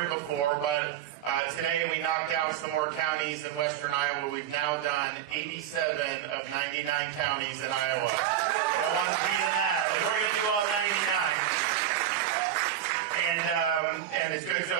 here before, but today we knocked out some more counties in western Iowa. We've now done 87 of 99 counties in Iowa. No one's beating that. We're going to do all 99. And it's good. So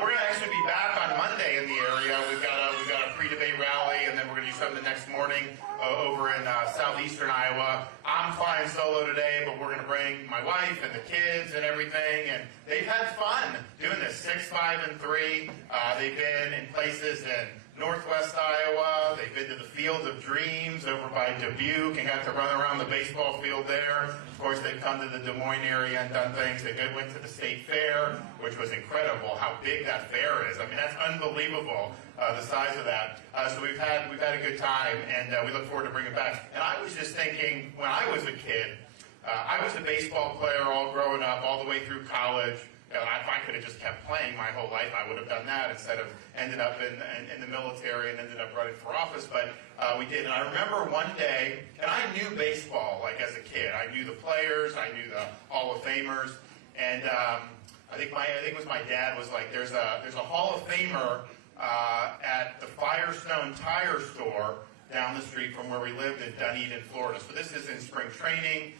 we're going to actually be back on Monday in the area. We've got a pre-debate rally, and then we're going to do something the next morning over in southeastern Iowa. I'm flying solo today, but we're going to bring my wife and the kids and everything. And they've had fun doing this. 6, 5, and 3. They've been in places in northwest Iowa. They've been to the Field of Dreams over by Dubuque and got to run around the baseball field there. Of course, they've come to the Des Moines area and done things. They went to the state fair, which was incredible how big that fair is. I mean, that's unbelievable, the size of that. So we've had a good time, and we look forward to bringing it back. And I was just thinking, when I was a kid, I was a baseball player all growing up, all the way through college. If I could have just kept playing my whole life, I would have done that instead of ended up in the military and ended up running for office. But we did. And I remember one day, and I knew baseball like as a kid. I knew the players, I knew the Hall of Famers, and I think it was my dad was like, there's a Hall of Famer at the Firestone Tire Store down the street from where we lived in Dunedin, Florida. So this is in spring training.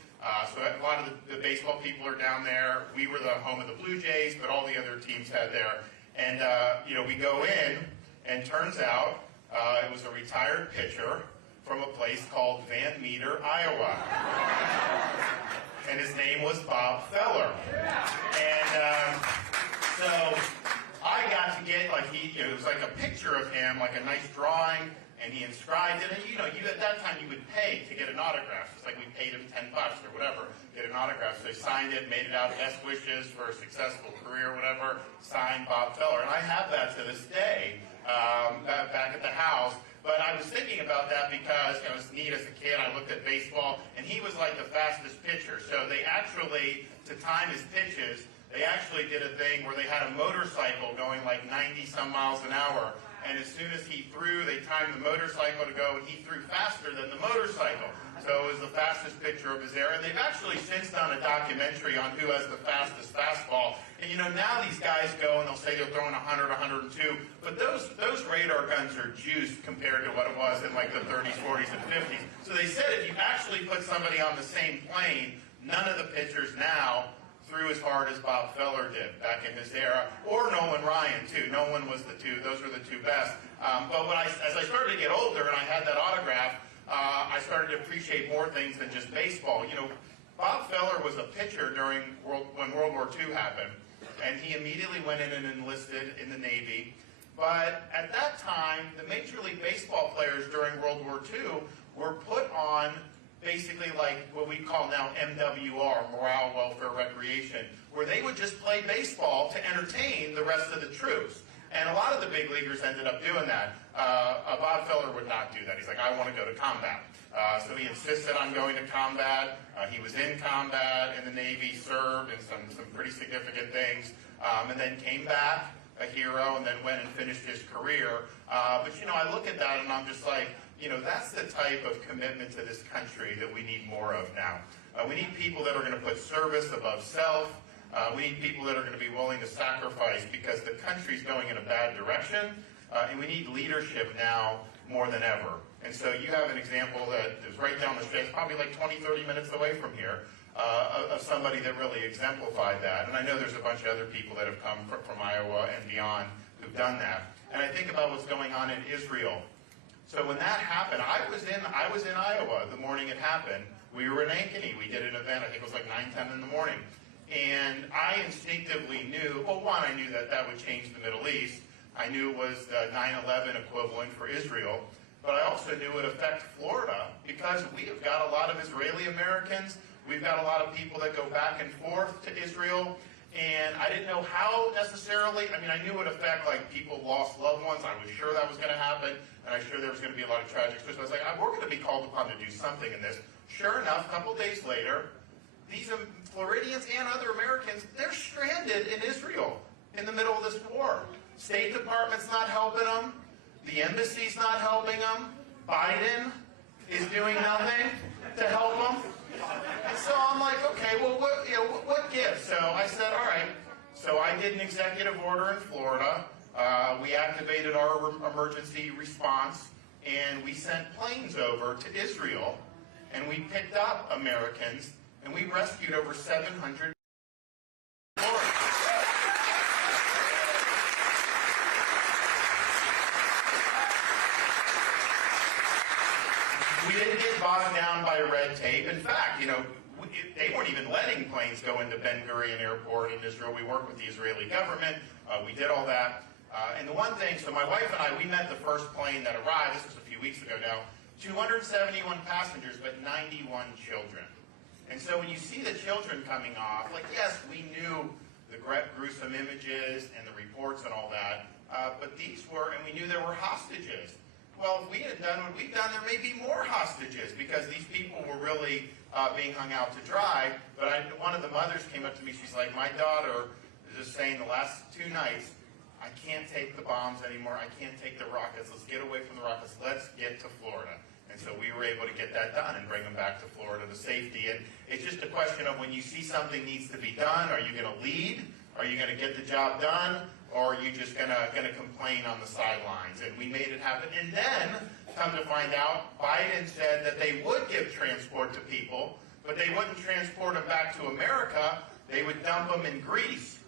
So a lot of the baseball people are down there. We were the home of the Blue Jays, but all the other teams had there. And, we go in, and turns out it was a retired pitcher from a place called Van Meter, Iowa. And his name was Bob Feller. And so I got to get, like, it was like a picture of him, like a nice drawing, and he inscribed it. And at that time you would pay to get an autograph. It's like we paid him $10 or whatever, get an autograph. So he signed it, made it out, best wishes for a successful career, whatever, signed Bob Feller. And I have that to this day back at the house. But I was thinking about that because I was neat as a kid. I looked at baseball, and he was like the fastest pitcher. So they actually, to time his pitches, they actually did a thing where they had a motorcycle going like 90 some miles an hour. And as soon as he threw, they timed the motorcycle to go, and he threw faster than the motorcycle. So it was the fastest pitcher of his era. And they've actually since done a documentary on who has the fastest fastball. And now these guys go and they'll say they're throwing 100, 102. But those radar guns are juiced compared to what it was in like the 30s, 40s, and 50s. So they said if you actually put somebody on the same plane, none of the pitchers now threw as hard as Bob Feller did back in his era, or Nolan Ryan too. Nolan was those were the two best. But as I started to get older and I had that autograph, I started to appreciate more things than just baseball. Bob Feller was a pitcher when World War II happened, and he immediately went in and enlisted in the Navy. But at that time, the Major League Baseball players during World War II were put on basically like what we call now MWR, Morale, Welfare, Recreation, where they would just play baseball to entertain the rest of the troops. And a lot of the big leaguers ended up doing that. Bob Feller would not do that. He's like, I want to go to combat. So he insisted on going to combat. He was in combat in the Navy, served in some pretty significant things, and then came back a hero, and then went and finished his career. But I look at that and I'm just like, that's the type of commitment to this country that we need more of now. We need people that are going to put service above self. We need people that are going to be willing to sacrifice because the country's going in a bad direction, and we need leadership now more than ever. And so you have an example that is right down the street, probably like 20, 30 minutes away from here, of somebody that really exemplified that. And I know there's a bunch of other people that have come from Iowa and beyond who've done that. And I think about what's going on in Israel. So when that happened, I was in Iowa the morning it happened. We were in Ankeny. We did an event, I think it was like 9, 10 in the morning. And I instinctively knew, well, one, I knew that would change the Middle East. I knew it was the 9/11 equivalent for Israel. But I also knew it would affect Florida because we have got a lot of Israeli Americans. We've got a lot of people that go back and forth to Israel. And I didn't know how necessarily. I mean, I knew it would affect, like, people lost loved ones. I was sure that was going to happen. And I was sure there was going to be a lot of tragic stories. I was like, we're going to be called upon to do something in this. Sure enough, a couple days later, these Floridians and other Americans, they're stranded in Israel in the middle of this war. State Department's not helping them. The embassy's not helping them. Biden is doing nothing to help them. And so I'm like, okay, well, what gives? So I said, all right, So I did an executive order in Florida. We activated our emergency response, and we sent planes over to Israel, and we picked up Americans, and we rescued over 700 We didn't get bogged down by red tape. In fact, they weren't even letting planes go into Ben Gurion Airport in Israel. We worked with the Israeli government. We did all that. And the one thing, so my wife and I, we met the first plane that arrived. This was a few weeks ago now. 271 passengers, but 91 children. And so when you see the children coming off, like, yes, we knew the gruesome images and the reports and all that, but these were, and we knew there were hostages. Well, if we had done what we've done, there may be more hostages because these people were really being hung out to dry. But one of the mothers came up to me. She's like, my daughter is just saying the last 2 nights, I can't take the bombs anymore. I can't take the rockets. Let's get away from the rockets. Let's get to Florida. And so we were able to get that done and bring them back to Florida to safety. And it's just a question of when you see something needs to be done, are you going to lead? Are you going to get the job done? Or are you just going to complain on the sidelines? And we made it happen. And then, come to find out, Biden said that they would give transport to people, but they wouldn't transport them back to America. They would dump them in Greece.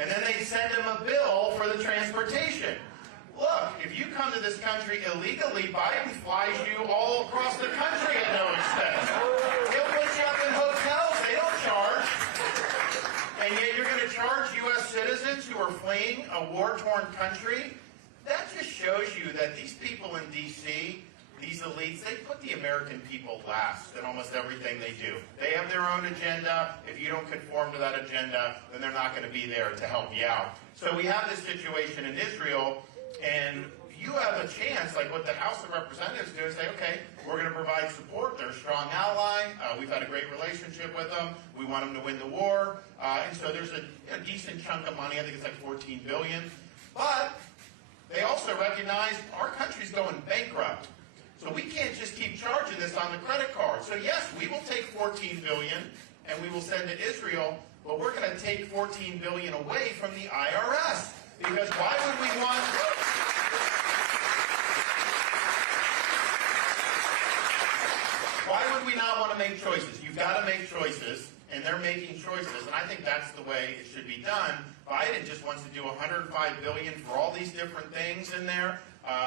And then they'd send them a bill for the transportation. Look, if you come to this country illegally, Biden flies you all across the country at no expense. He'll put you up in hotels. They don't charge. And yet you're going to charge U.S. citizens who are fleeing a war-torn country? That just shows you that these people in D.C., these elites, they put the American people last in almost everything they do. They have their own agenda. If you don't conform to that agenda, then they're not going to be there to help you out. So we have this situation in Israel, and you have a chance, like what the House of Representatives do, is say, okay, we're going to provide support. They're a strong ally. We've had a great relationship with them. We want them to win the war. And so there's a decent chunk of money. I think it's like $14 billion. But they also recognize our country's going bankrupt. So we can't just keep charging this on the credit card. So yes, we will take $14 billion and we will send to Israel, but we're going to take $14 billion away from the IRS. Because why would we want... Why would we not want to make choices? You've got to make choices, and they're making choices, and I think that's the way it should be done. Biden just wants to do $105 billion for all these different things in there.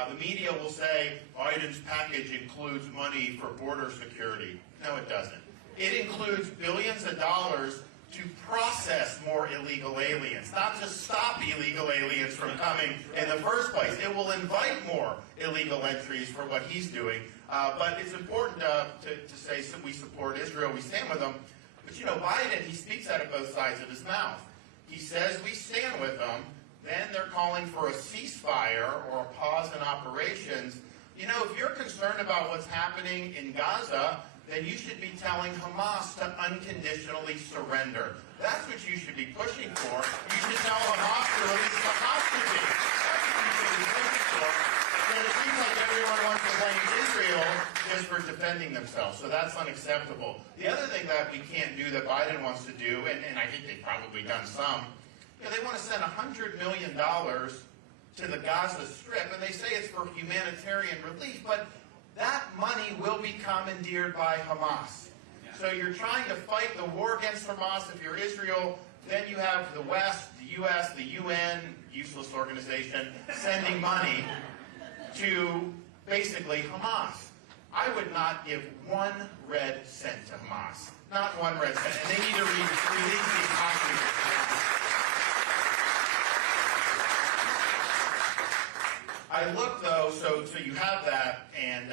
The media will say Biden's package includes money for border security. No, it doesn't. It includes billions of dollars to process more illegal aliens, not to stop illegal aliens from coming in the first place. It will invite more illegal entries for what he's doing. But it's important to say so we support Israel, we stand with them. But Biden, he speaks out of both sides of his mouth. He says we stand with them, then they're calling for a ceasefire or a pause in operations. If you're concerned about what's happening in Gaza, then you should be telling Hamas to unconditionally surrender. That's what you should be pushing for. You should tell Hamas to release the hostages. That's what you should be pushing for. But it seems like everyone wants to blame Israel just for defending themselves, so that's unacceptable. The other thing that we can't do that Biden wants to do, and I think they've probably done some, they want to send $100 million to the Gaza Strip, and they say it's for humanitarian relief, but that money will be commandeered by Hamas. So you're trying to fight the war against Hamas. If you're Israel, then you have the West, the U.S., the UN, useless organization, sending money to basically Hamas. I would not give 1 red cent to Hamas. Not 1 red cent. And they need to release these hostages. I look, though, so you have that, and,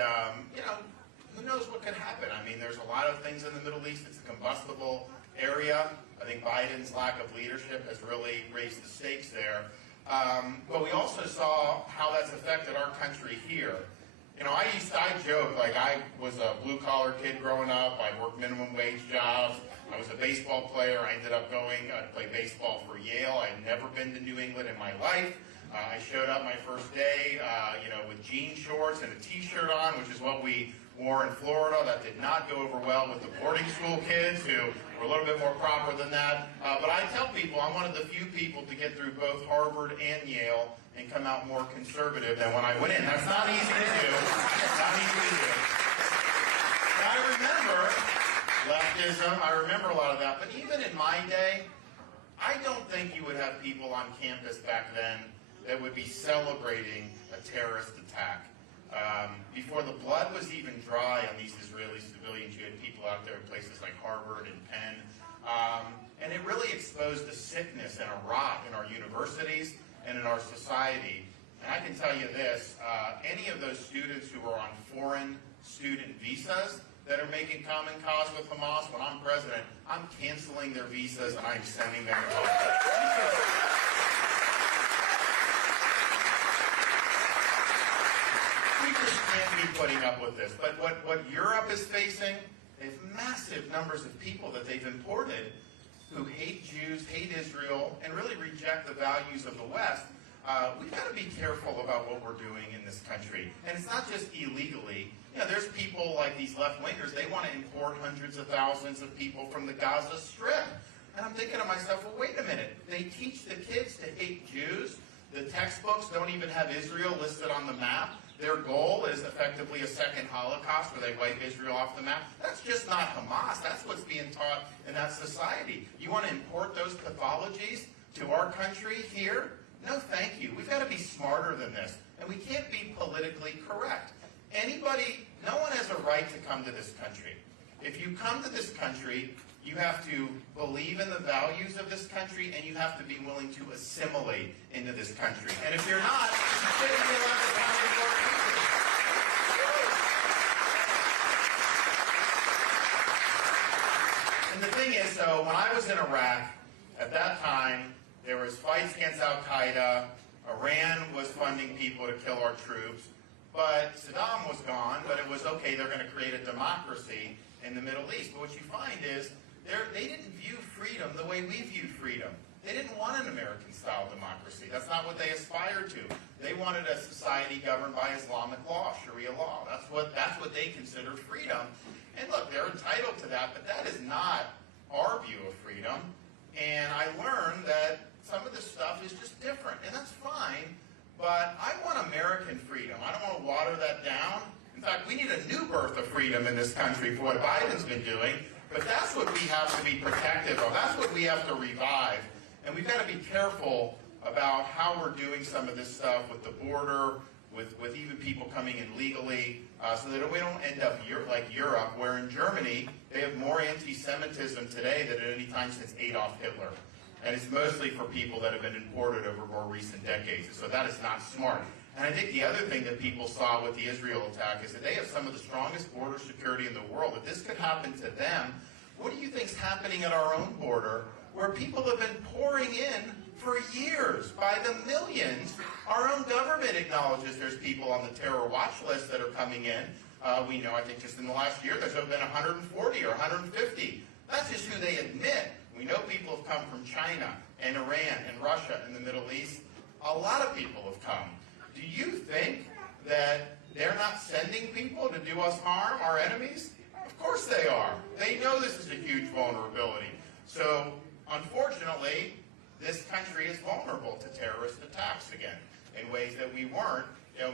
who knows what could happen? I mean, there's a lot of things in the Middle East. It's a combustible area. I think Biden's lack of leadership has really raised the stakes there. But we also saw how that's affected our country here. I joke, like I was a blue-collar kid growing up. I worked minimum wage jobs. I was a baseball player. I ended up going to play baseball for Yale. I'd never been to New England in my life. I showed up my first day, with jean shorts and a T-shirt on, which is what we war in Florida. That did not go over well with the boarding school kids who were a little bit more proper than that. But I tell people I'm one of the few people to get through both Harvard and Yale and come out more conservative than when I went in. That's not easy to do. It's not easy to do. And I remember leftism. I remember a lot of that. But even in my day, I don't think you would have people on campus back then that would be celebrating a terrorist attack. Before the blood was even dry on these Israeli civilians, you had people out there in places like Harvard and Penn. And it really exposed the sickness and a rot in our universities and in our society. And I can tell you this, any of those students who are on foreign student visas that are making common cause with Hamas, when I'm president, I'm canceling their visas and I'm sending them home. We just can't be putting up with this. But what Europe is facing is massive numbers of people that they've imported who hate Jews, hate Israel, and really reject the values of the West. We've got to be careful about what we're doing in this country. And it's not just illegally. You know, there's people like these left-wingers, they want to import hundreds of thousands of people from the Gaza Strip. And I'm thinking to myself, well, wait a minute. They teach the kids to hate Jews. The textbooks don't even have Israel listed on the map. Their goal is effectively a second Holocaust where they wipe Israel off the map. That's just not Hamas. That's what's being taught in that society. You want to import those pathologies to our country here? No, thank you. We've got to be smarter than this. And we can't be politically correct. No one has a right to come to this country. If you come to this country, you have to believe in the values of this country, and you have to be willing to assimilate into this country. And if you're not, you shouldn't be allowed to come into our country. And the thing is, though, when I was in Iraq, at that time, there was fights against Al-Qaeda. Iran was funding people to kill our troops. But Saddam was gone, but it was okay, they're going to create a democracy in the Middle East. But what you find is, they didn't view freedom the way we view freedom. They didn't want an American-style democracy. That's not what they aspired to. They wanted a society governed by Islamic law, Sharia law. That's what they considered freedom. And look, they're entitled to that, but that is not our view of freedom. And I learned that some of this stuff is just different, and that's fine. But I want American freedom. I don't want to water that down. In fact, we need a new birth of freedom in this country for what Biden's been doing. But that's what we have to be protective of. That's what we have to revive. And we've got to be careful about how we're doing some of this stuff with the border, with even people coming in legally, so that we don't end up like Europe, where in Germany, they have more anti-Semitism today than at any time since Adolf Hitler. And it's mostly for people that have been imported over more recent decades. So that is not smart. And I think the other thing that people saw with the Israel attack is that they have some of the strongest border security in the world. If this could happen to them, what do you think is happening at our own border, where people have been pouring in for years by the millions? Our own government acknowledges there's people on the terror watch list that are coming in. We know, I think just in the last year, there's been 140 or 150. That's just who they admit. We know people have come from China and Iran and Russia and the Middle East. A lot of people have come. Do you think that they're not sending people to do us harm, our enemies? Of course they are. They know this is a huge vulnerability. So, unfortunately, this country is vulnerable to terrorist attacks again in ways that we weren't,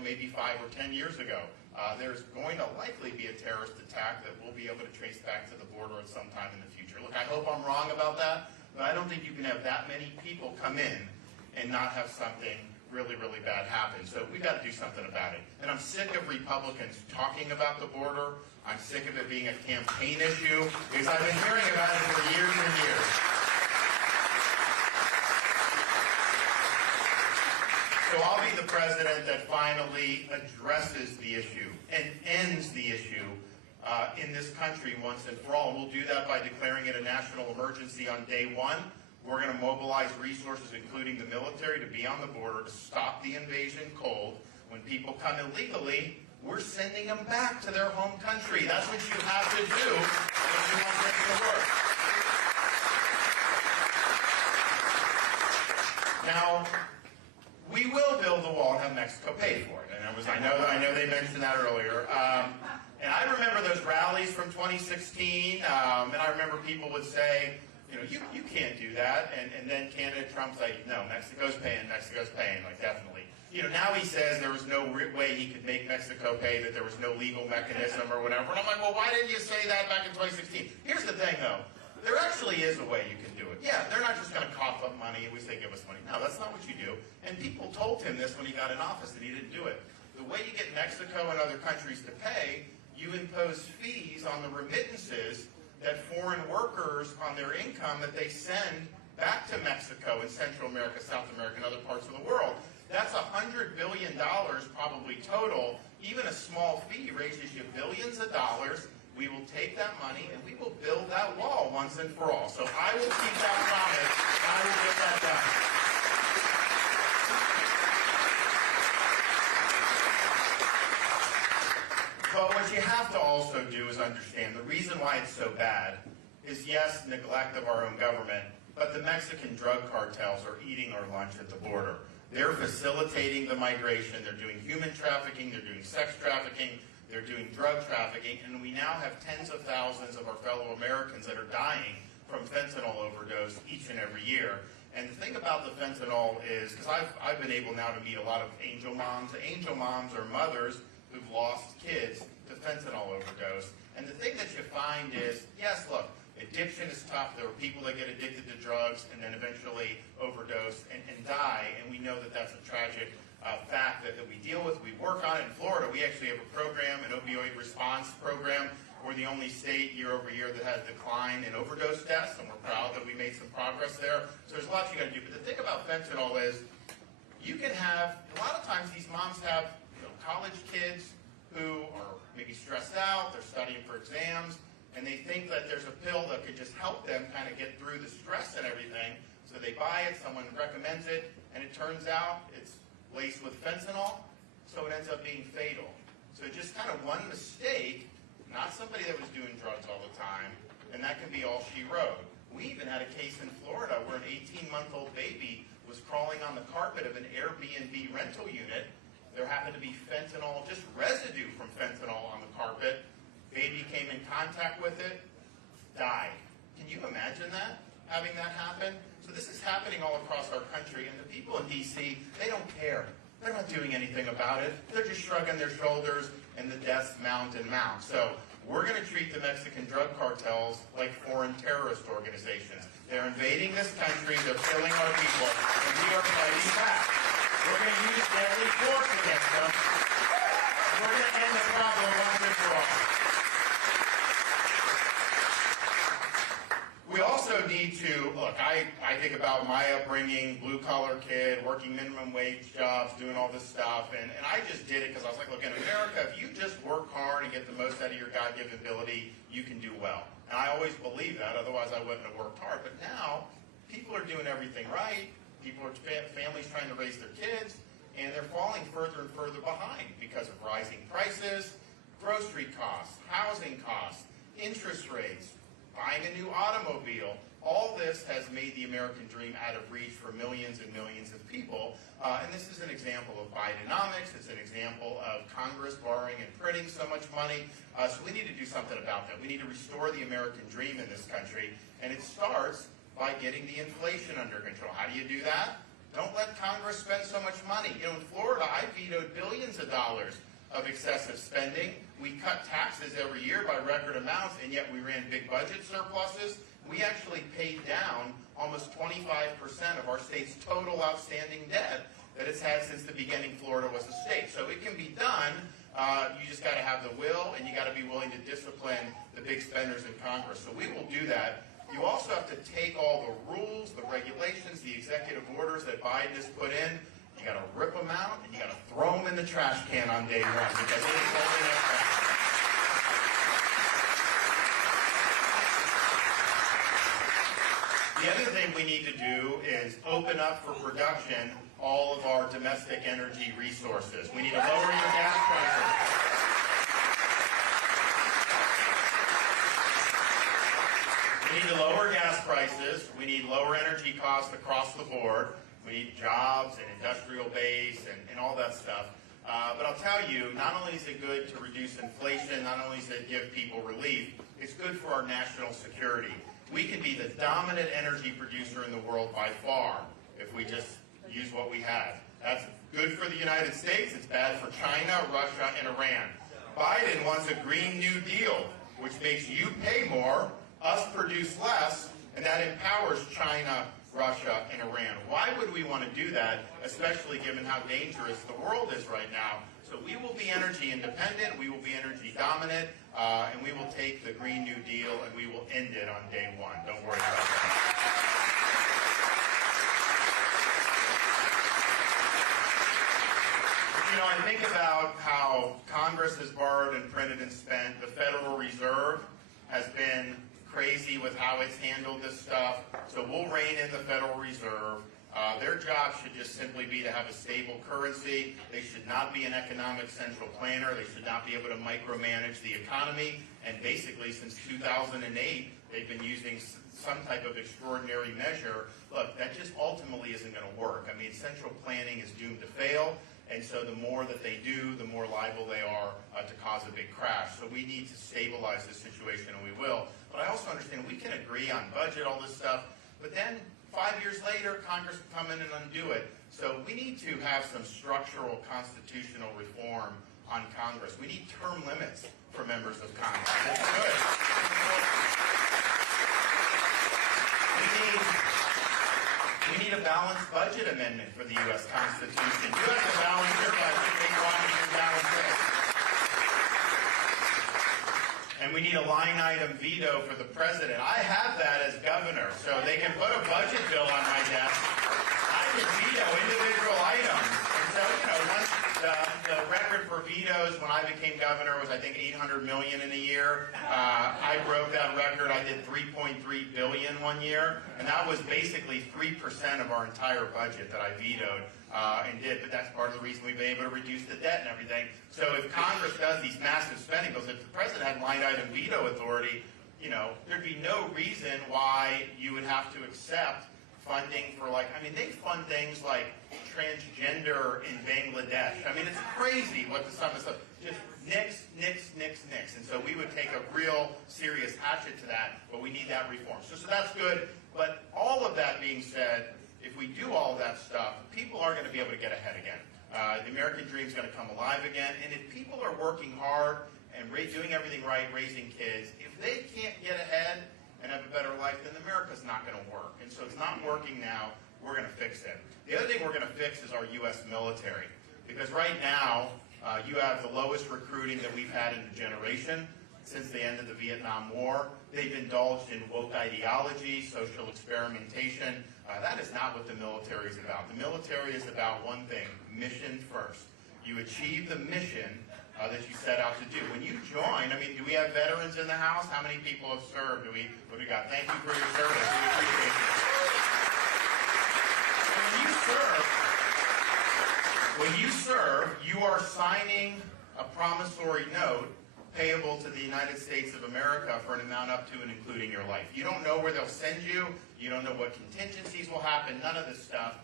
maybe 5 or 10 years ago. There's going to likely be a terrorist attack that we'll be able to trace back to the border at some time in the future. Look, I hope I'm wrong about that, but I don't think you can have that many people come in and not have something really, really bad happen. So we've got to do something about it. And I'm sick of Republicans talking about the border. I'm sick of it being a campaign issue, because I've been hearing about it for years and years. So I'll be the president that finally addresses the issue and ends the issue in this country once and for all. And we'll do that by declaring it a national emergency on day one. We're going to mobilize resources, including the military, to be on the border to stop the invasion cold. When people come illegally, we're sending them back to their home country. That's what you have to do if you want this to work. Now, we will build the wall and have Mexico pay for it. And I know they mentioned that earlier. And I remember those rallies from 2016, and I remember people would say, you can't do that. And then candidate Trump's like, no, Mexico's paying, like definitely. Now he says there was no way he could make Mexico pay, that there was no legal mechanism or whatever. And I'm like, well, why didn't you say that back in 2016? Here's the thing, though. There actually is a way you can do it. Yeah, they're not just going to cough up money and we say, give us money. No, that's not what you do. And people told him this when he got in office, that he didn't do it. The way you get Mexico and other countries to pay, you impose fees on the remittances that foreign workers on their income that they send back to Mexico and Central America, South America, and other parts of the world. That's $100 billion probably total. Even a small fee raises you billions of dollars. We will take that money and we will build that wall once and for all. So I will keep that promise. I will get that done. But what you have to also do is understand the reason why it's so bad is, yes, neglect of our own government, but the Mexican drug cartels are eating our lunch at the border. They're facilitating the migration. They're doing human trafficking. They're doing sex trafficking. They're doing drug trafficking. And we now have tens of thousands of our fellow Americans that are dying from fentanyl overdose each and every year. And the thing about the fentanyl is, because I've been able now to meet a lot of angel moms. Angel moms are mothers who've lost kids to fentanyl overdose. And the thing that you find is, yes, look, addiction is tough. There are people that get addicted to drugs and then eventually overdose and die. And we know that that's a tragic fact that we deal with. We work on it in Florida. We actually have a program, an opioid response program. We're the only state year over year that has decline in overdose deaths, and we're proud that we made some progress there. So there's lots you got to do. But the thing about fentanyl is you can have, a lot of times these moms have college kids who are maybe stressed out, they're studying for exams, and they think that there's a pill that could just help them kind of get through the stress and everything. So they buy it, someone recommends it, and it turns out it's laced with fentanyl, so it ends up being fatal. So just kind of one mistake, not somebody that was doing drugs all the time, and that can be all she wrote. We even had a case in Florida where an 18-month-old baby was crawling on the carpet of an Airbnb rental unit. There happened to be fentanyl, just residue from fentanyl on the carpet. Baby came in contact with it, died. Can you imagine that, having that happen? So this is happening all across our country, and the people in D.C., they don't care. They're not doing anything about it. They're just shrugging their shoulders, and the deaths mount and mount. So we're going to treat the Mexican drug cartels like foreign terrorist organizations. They're invading this country, they're killing our people, and we are fighting back. We're going to use deadly force against them. We're going to end the problem once and for all. We also need to, look, I think about my upbringing, blue-collar kid, working minimum wage jobs, doing all this stuff, and I just did it because I was like, look, in America, if you just work hard and get the most out of your God-given ability, you can do well. And I always believed that, otherwise I wouldn't have worked hard. But now, people are doing everything right, families trying to raise their kids, and they're falling further and further behind because of rising prices, grocery costs, housing costs, interest rates, buying a new automobile. All this has made the American dream out of reach for millions and millions of people. And this is an example of Bidenomics. It's an example of Congress borrowing and printing so much money. So we need to do something about that. We need to restore the American dream in this country. And it starts by getting the inflation under control. How do you do that? Don't let Congress spend so much money. In Florida, I vetoed billions of dollars of excessive spending. We cut taxes every year by record amounts, and yet we ran big budget surpluses. We actually paid down almost 25% of our state's total outstanding debt that it's had since the beginning Florida was a state. So it can be done. You just got to have the will, and you got to be willing to discipline the big spenders in Congress. So we will do that. You also have to take all the rules, the regulations, the executive orders that Biden has put in. You got to rip them out, and you got to throw them in the trash can on day one because it is holding us back. The other thing we need to do is open up for production all of our domestic energy resources. We need to lower your gas prices. We need to lower gas prices. We need lower energy costs across the board. We need jobs and industrial base and all that stuff. But I'll tell you, not only is it good to reduce inflation, not only does it give people relief, it's good for our national security. We can be the dominant energy producer in the world by far if we just use what we have. That's good for the United States. It's bad for China, Russia, and Iran. Biden wants a Green New Deal, which makes you pay more, us produce less, and that empowers China, Russia, and Iran. Why would we want to do that, especially given how dangerous the world is right now? So we will be energy independent, we will be energy dominant, and we will take the Green New Deal and we will end it on day one. Don't worry about that. You know, I think about how Congress has borrowed and printed and spent. The Federal Reserve has been crazy with how it's handled this stuff. So we'll rein in the Federal Reserve. Their job should just simply be to have a stable currency. They should not be an economic central planner. They should not be able to micromanage the economy. And basically, since 2008, they've been using some type of extraordinary measure. Look, that just ultimately isn't going to work. I mean, central planning is doomed to fail. And so the more that they do, the more liable they are to cause a big crash. So we need to stabilize this situation, and we will. But I also understand we can agree on budget, all this stuff, but then 5 years later, Congress will come in and undo it. So we need to have some structural constitutional reform on Congress. We need term limits for members of Congress. That's good. We need a balanced budget amendment for the U.S. Constitution. You have to balance your budget. They want you to balance it. And we need a line item veto for the president. I have that as governor, so they can put a budget bill on my desk. I can veto individual items. And so, you know, once the record for vetoes when I became governor was, I think, $800 million in a year. I broke that record. I did $3.3 billion one year, and that was basically 3% of our entire budget that I vetoed and did. But that's part of the reason we've been able to reduce the debt and everything. So if Congress does these massive spending bills, if the president had line item veto authority, you know, there'd be no reason why you would have to accept funding for, like, I mean, they fund things like transgender in Bangladesh. I mean, it's crazy what the some of the stuff, just nix. And so we would take a real serious hatchet to that, but we need that reform. So that's good. But all of that being said, if we do all of that stuff, people are going to be able to get ahead again. The American dream is going to come alive again. And if people are working hard and doing everything right, raising kids, if they can't get ahead and have a better life, then America's not going to work. And so it's not working now. We're going to fix it. The other thing we're going to fix is our U.S. military. Because right now, you have the lowest recruiting that we've had in a generation since the end of the Vietnam War. They've indulged in woke ideology, social experimentation. That is not what the military is about. The military is about one thing, mission first. You achieve the mission that you set out to do. When you join, I mean, do we have veterans in the house? How many people have served? What do we got? Thank you for your service. We appreciate it. When you serve, you are signing a promissory note payable to the United States of America for an amount up to and including your life. You don't know where they'll send you. You don't know what contingencies will happen, none of this stuff.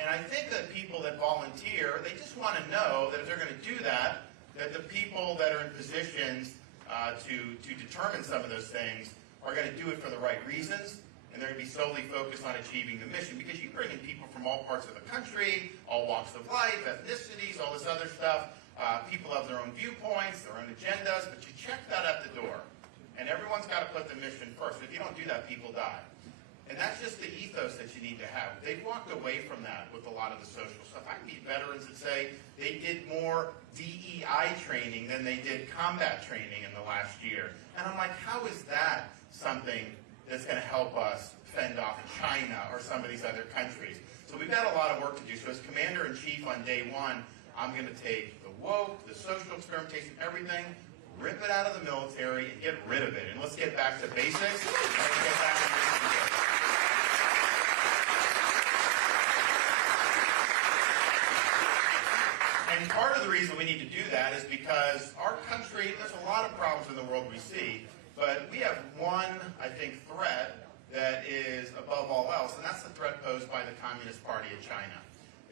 And I think that people that volunteer, they just want to know that if they're going to do that, that the people that are in positions to determine some of those things are going to do it for the right reasons, and they're going to be solely focused on achieving the mission. Because you bring in people from all parts of the country, all walks of life, ethnicities, all this other stuff. People have their own viewpoints, their own agendas, but you check that at the door. And everyone's got to put the mission first. If you don't do that, people die. And that's just the ethos that you need to have. They've walked away from that with a lot of the social stuff. I meet veterans that say they did more DEI training than they did combat training in the last year. And I'm like, how is that something that's going to help us fend off China or some of these other countries? So we've got a lot of work to do. So as Commander-in-Chief on day one, I'm going to take the woke, the social experimentation, everything, rip it out of the military and get rid of it. And let's get back to basics. Let's get back to basics. And part of the reason we need to do that is because our country, there's a lot of problems in the world we see, but we have one, I think, threat that is above all else, and that's the threat posed by the Communist Party of China.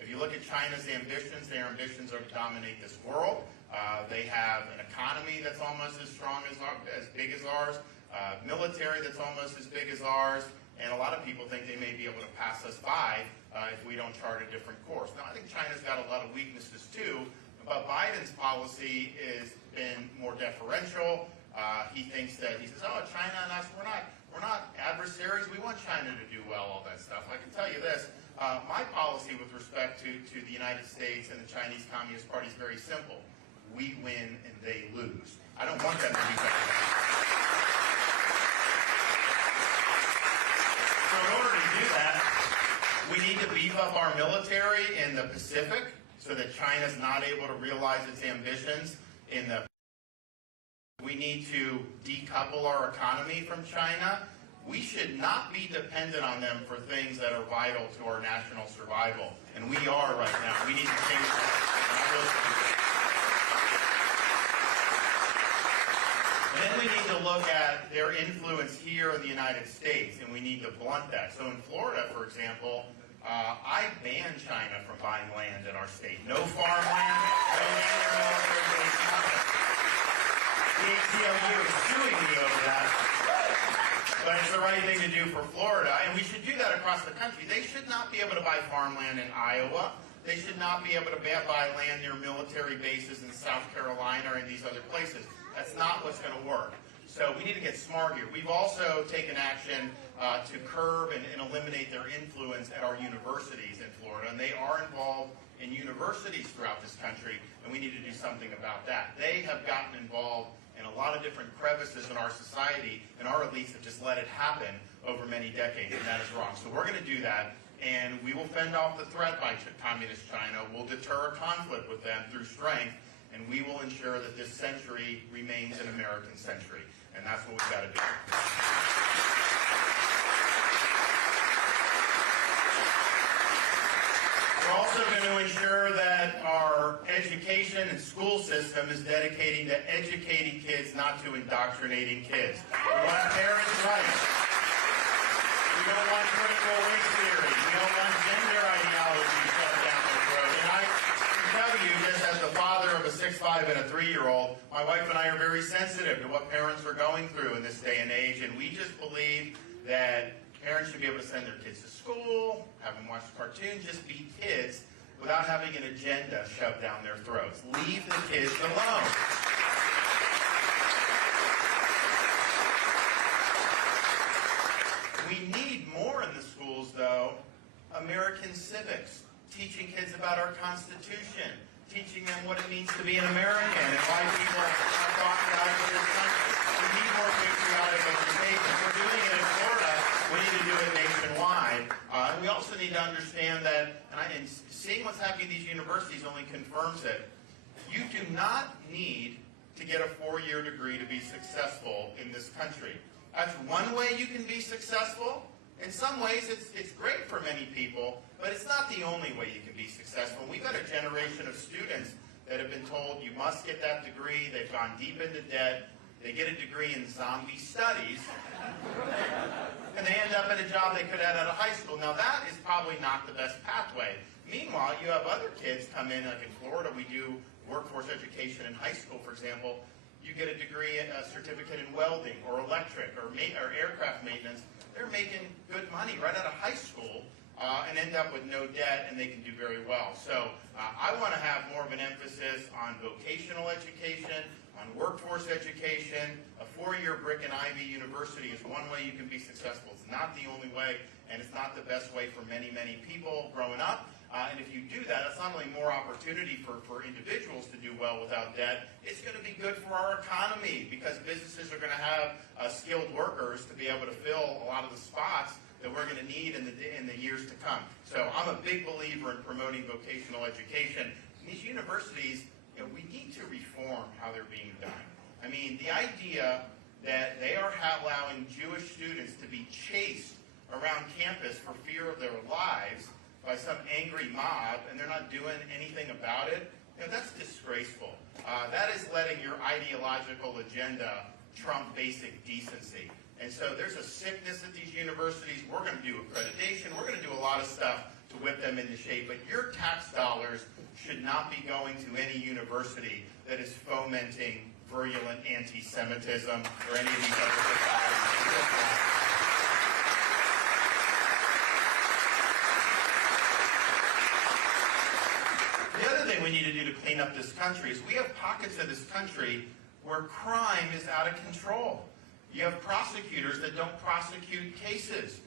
If you look at China's ambitions, their ambitions are to dominate this world. They have an economy that's almost as strong as big as ours, military that's almost as big as ours, and a lot of people think they may be able to pass us by if we don't chart a different course. Now, I think China's got a lot of weaknesses too, but Biden's policy has been more deferential. He says, oh, China and us, we're not adversaries. We want China to do well, all that stuff. I can tell you this. My policy with respect to the United States and the Chinese Communist Party is very simple. We win and they lose. I don't want them to do better. So in order to do that, we need to beef up our military in the Pacific so that China's not able to realize its ambitions in the. We need to decouple our economy from China. We should not be dependent on them for things that are vital to our national survival. And we are right now. We need to change that. And then we need to look at their influence here in the United States, and we need to blunt that. So in Florida, for example, I banned China from buying land in our state. No farmland, no land, no military base, nothing. The ACLU is suing me over that. But it's the right thing to do for Florida, and we should do that across the country. They should not be able to buy farmland in Iowa. They should not be able to buy land near military bases in South Carolina or in these other places. That's not what's going to work. So we need to get smart here. We've also taken action to curb and eliminate their influence at our universities in Florida, and they are involved in universities throughout this country, and we need to do something about that. They have gotten involved in a lot of different crevices in our society, and our elites have just let it happen over many decades, and that is wrong. So we're going to do that, and we will fend off the threat by Communist China. We'll deter a conflict with them through strength, and we will ensure that this century remains an American century, and that's what we've got to do. We're also going to ensure that our education and school system is dedicating to educating kids, not to indoctrinating kids. We want parents' rights. We don't want critical race theory. We don't want gender ideology shoved down their throat. And I can tell you, just as the father of a 6'5" and a 3-year-old, my wife and I are very sensitive to what parents are going through in this day and age, and we just believe that parents should be able to send their kids to school, have them watch cartoons, just be kids without having an agenda shoved down their throats. Leave the kids alone. We need more in the schools, though, American civics, teaching kids about our Constitution, teaching them what it means to be an American and why people have fought for this country. We need more patriotic education. We're doing it in Florida. We need to do it nationwide. And we also need to understand that, and seeing what's happening in these universities only confirms it, you do not need to get a 4-year degree to be successful in this country. That's one way you can be successful. In some ways, it's great for many people, but it's not the only way you can be successful. We've got a generation of students that have been told you must get that degree. They've gone deep into debt. They get a degree in zombie studies, and they end up in a job they could have out of high school. Now, that is probably not the best pathway. Meanwhile, you have other kids come in, like in Florida, we do workforce education in high school, for example. You get a degree, a certificate in welding or electric or aircraft maintenance. They're making good money right out of high school and end up with no debt, and they can do very well. So I want to have more of an emphasis on vocational education, on workforce education. A 4-year brick and Ivy university is one way you can be successful. It's not the only way, and it's not the best way for many, many people growing up. And if you do that, it's not only more opportunity for individuals to do well without debt, it's going to be good for our economy because businesses are going to have skilled workers to be able to fill a lot of the spots that we're going to need in the years to come. So I'm a big believer in promoting vocational education. And these universities, we need to reform how they're being done. I mean, the idea that they are allowing Jewish students to be chased around campus for fear of their lives by some angry mob, and they're not doing anything about it, that's disgraceful. That is letting your ideological agenda trump basic decency. And so there's a sickness at these universities. We're going to do accreditation. We're going to do a lot of stuff to whip them into shape, but your tax dollars should not be going to any university that is fomenting virulent anti-Semitism or any of these other societies. The other thing we need to do to clean up this country is we have pockets of this country where crime is out of control. You have prosecutors that don't prosecute cases.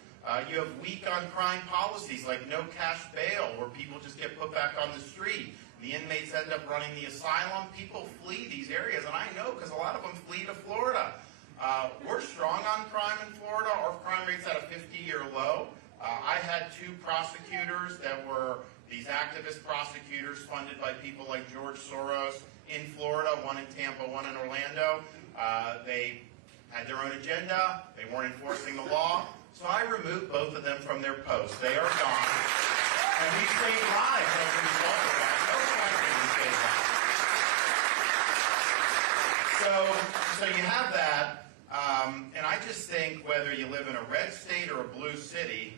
You have weak on crime policies like no cash bail, where people just get put back on the street. The inmates end up running the asylum. People flee these areas, and I know because a lot of them flee to Florida. We're strong on crime in Florida. Our crime rate's at a 50-year low. I had 2 prosecutors that were these activist prosecutors funded by people like George Soros in Florida, one in Tampa, one in Orlando. They had their own agenda. They weren't enforcing the law. So I removed both of them from their posts. They are gone. And we saved lives as a result of that. No question we saved lives. So you have that. And I just think whether you live in a red state or a blue city,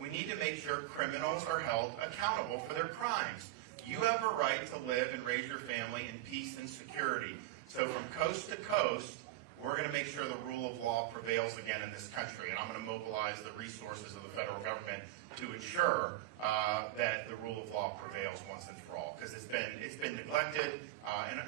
we need to make sure criminals are held accountable for their crimes. You have a right to live and raise your family in peace and security. So from coast to coast, we're going to make sure the rule of law prevails again in this country, and I'm going to mobilize the resources of the federal government to ensure that the rule of law prevails once and for all, because it's been neglected. And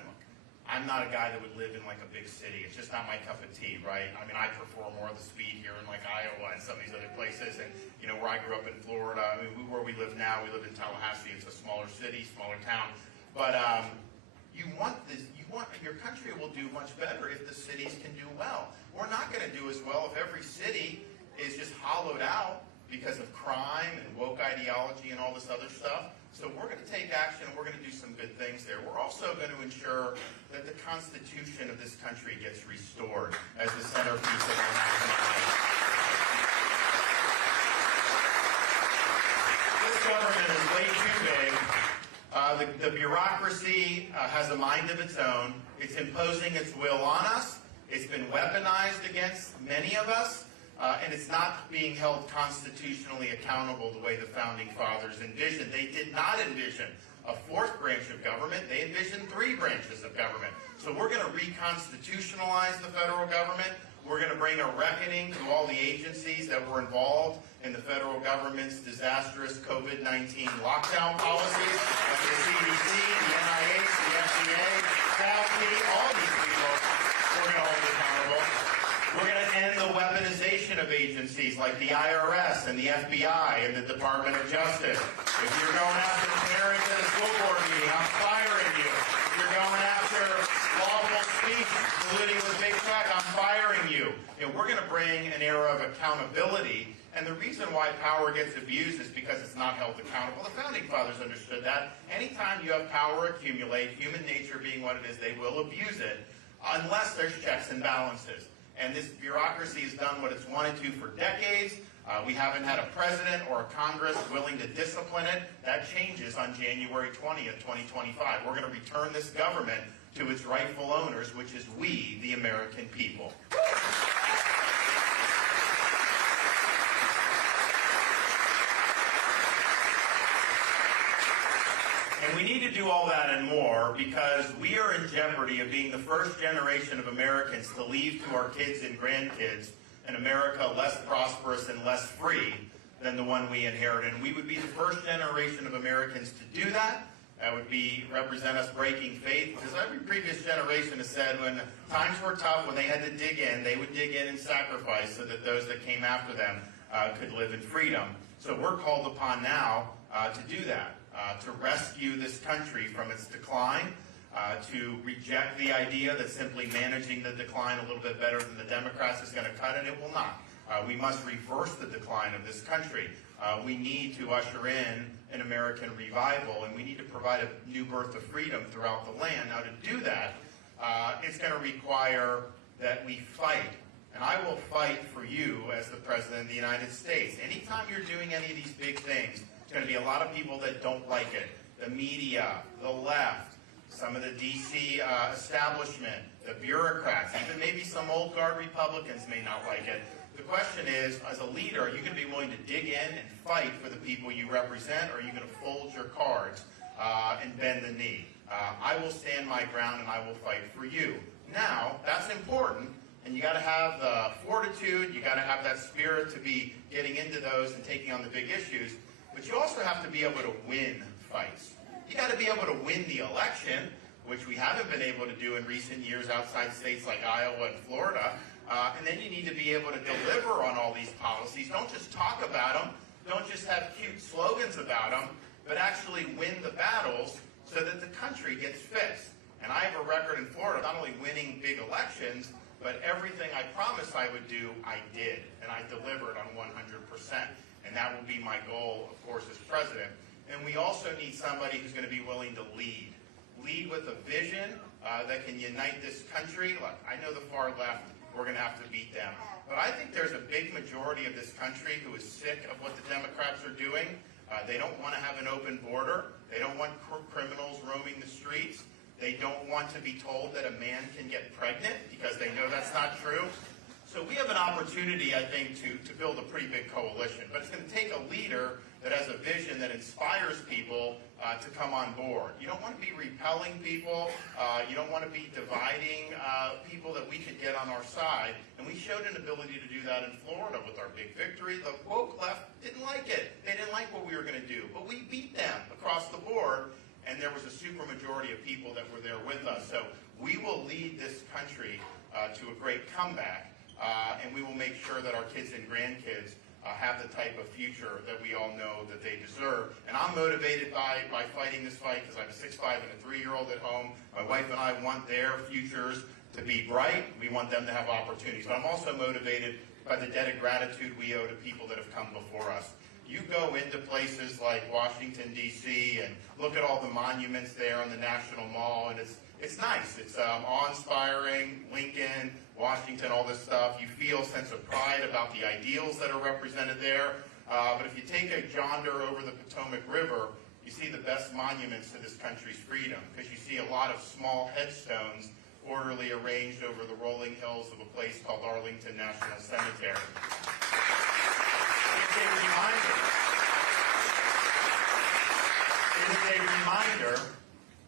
I'm not a guy that would live in like a big city. It's just not my cup of tea, right? I mean, I prefer more of the speed here in like Iowa and some of these other places. And you know, where I grew up in Florida, I mean, where we live now, we live in Tallahassee. It's a smaller city, smaller town, but you want your country will do much better if the cities can do well. We're not going to do as well if every city is just hollowed out because of crime and woke ideology and all this other stuff. So we're going to take action and we're going to do some good things there. We're also going to ensure that the Constitution of this country gets restored as the centerpiece of our national life. This government is way too big. The bureaucracy has a mind of its own. It's imposing its will on us. It's been weaponized against many of us, and it's not being held constitutionally accountable the way the Founding Fathers envisioned. They did not envision a 4th branch of government. They envisioned 3 branches of government. So we're going to reconstitutionalize the federal government. We're going to bring a reckoning to all the agencies that were involved in the federal government's disastrous COVID-19 lockdown policies, like the CDC, the NIH, the FDA, FAUC, all these people we're going to hold accountable. We're going to end the weaponization of agencies like the IRS and the FBI and the Department of Justice. If you're going after parents at a school board meeting, I'm firing you. If you're going after lawful speech, colluding with big tech, I'm firing you. We're going to bring an era of accountability. And the reason why power gets abused is because it's not held accountable. The Founding Fathers understood that. Anytime you have power accumulate, human nature being what it is, they will abuse it unless there's checks and balances. And this bureaucracy has done what it's wanted to for decades. We haven't had a president or a Congress willing to discipline it. That changes on January 20th, 2025. We're going to return this government to its rightful owners, which is we, the American people. And we need to do all that and more because we are in jeopardy of being the first generation of Americans to leave to our kids and grandkids an America less prosperous and less free than the one we inherited. And we would be the first generation of Americans to do that. That would represent us breaking faith, because every previous generation has said when times were tough, when they had to dig in, they would dig in and sacrifice so that those that came after them could live in freedom. So we're called upon now to do that. To rescue this country from its decline, to reject the idea that simply managing the decline a little bit better than the Democrats is going to cut it. It will not. We must reverse the decline of this country. We need to usher in an American revival, and we need to provide a new birth of freedom throughout the land. Now, to do that, it's going to require that we fight. And I will fight for you as the President of the United States. Anytime you're doing any of these big things, there's going to be a lot of people that don't like it. The media, the left, some of the D.C. establishment, the bureaucrats, even maybe some old guard Republicans may not like it. The question is, as a leader, are you going to be willing to dig in and fight for the people you represent, or are you going to fold your cards and bend the knee? I will stand my ground and I will fight for you. Now, that's important, and you got to have the fortitude, you got to have that spirit to be getting into those and taking on the big issues, but you also have to be able to win fights. You got to be able to win the election, which we haven't been able to do in recent years outside states like Iowa and Florida. And then you need to be able to deliver on all these policies. Don't just talk about them. Don't just have cute slogans about them, but actually win the battles so that the country gets fixed. And I have a record in Florida, not only winning big elections, but everything I promised I would do, I did. And I delivered on 100%. And that will be my goal, of course, as president. And we also need somebody who's going to be willing to lead. Lead with a vision that can unite this country. Look, I know the far left, we're going to have to beat them. But I think there's a big majority of this country who is sick of what the Democrats are doing. They don't want to have an open border. They don't want criminals roaming the streets. They don't want to be told that a man can get pregnant because they know that's not true. So we have an opportunity, I think, to build a pretty big coalition. But it's going to take a leader that has a vision that inspires people to come on board. You don't want to be repelling people. You don't want to be dividing people that we could get on our side. And we showed an ability to do that in Florida with our big victory. The woke left didn't like it. They didn't like what we were going to do. But we beat them across the board. And there was a supermajority of people that were there with us. So we will lead this country to a great comeback. And we will make sure that our kids and grandkids have the type of future that we all know that they deserve. And I'm motivated by fighting this fight because I have a 6'5" and a 3-year-old at home. My wife and I want their futures to be bright. We want them to have opportunities. But I'm also motivated by the debt of gratitude we owe to people that have come before us. You go into places like Washington, D.C., and look at all the monuments there on the National Mall, and it's nice. It's awe-inspiring, Lincoln, Washington, all this stuff. You feel a sense of pride about the ideals that are represented there. But if you take a jaunder over the Potomac River, you see the best monuments to this country's freedom, because you see a lot of small headstones orderly arranged over the rolling hills of a place called Arlington National Cemetery. It's a reminder. It is a reminder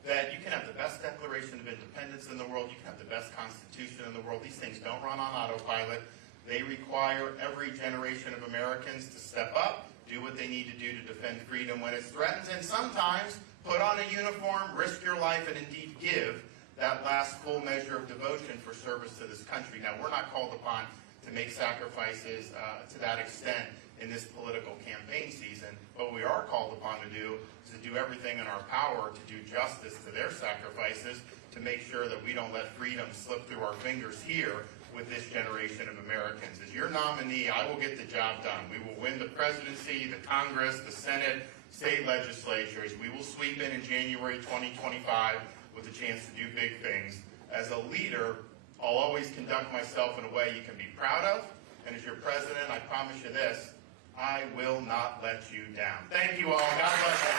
that you can have the best Declaration of Independence in the world, you can have the best Constitution in the world. These things don't run on autopilot. They require every generation of Americans to step up, do what they need to do to defend freedom when it's threatened, and sometimes put on a uniform, risk your life, and indeed give that last full measure of devotion for service to this country. Now, we're not called upon to make sacrifices to that extent in this political campaign season. What we are called upon to do is to do everything in our power to do justice to their sacrifices, to make sure that we don't let freedom slip through our fingers here with this generation of Americans. As your nominee, I will get the job done. We will win the presidency, the Congress, the Senate, state legislatures. We will sweep in January 2025 with a chance to do big things. As a leader, I'll always conduct myself in a way you can be proud of. And as your president, I promise you this, I will not let you down. Thank you all. God bless you.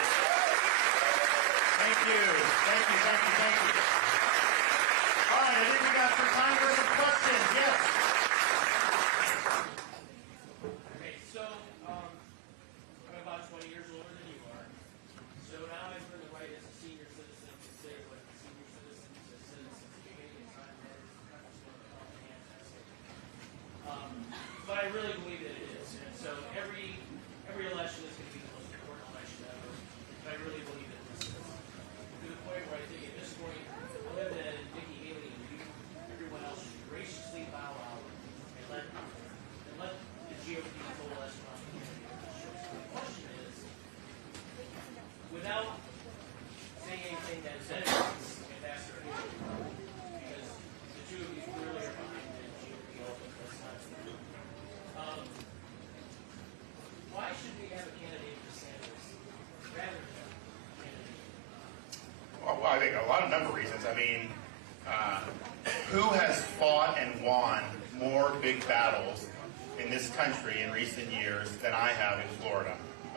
Thank you. Thank you, thank you, thank you. All right, I think we got some time for some questions. Yes. Okay, so I'm about 20 years older than you are. So now I've earned the right as a senior citizen to say what senior citizens and citizens beginning in time that is but I really believe that it is. And so every election is going to be the most important election ever. But I really believe that this is. To the point where I think at this point, other than Nikki Haley and you, everyone else should graciously bow out and let the GOP coalesce around the candidate. So the question is, without saying anything that is evidence, Ambassador Haley, because the two of you clearly are behind the GOP ultimate, that's not true. Why should we have a candidate for DeSantis rather than a candidate? Well, I think a lot of number of reasons. I mean, who has fought and won more big battles in this country in recent years than I have in Florida?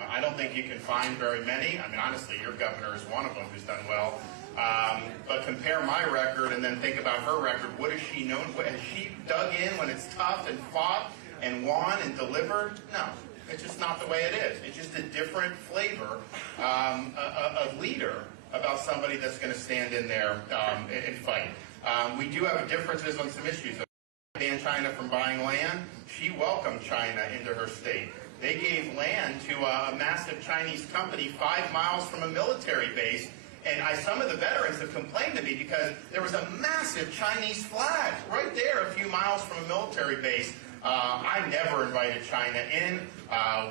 I don't think you can find very many. I mean, honestly, your governor is one of them who's done well. But compare my record and then think about her record. What has she known? Has she dug in when it's tough and fought? and won and delivered? No. It's just not the way it is. It's just a different flavor of leader about somebody that's going to stand in there and fight. We do have differences on some issues. Ban China from buying land. She welcomed China into her state. They gave land to a massive Chinese company 5 miles from a military base. And some of the veterans have complained to me because there was a massive Chinese flag right there a few miles from a military base. I never invited China in.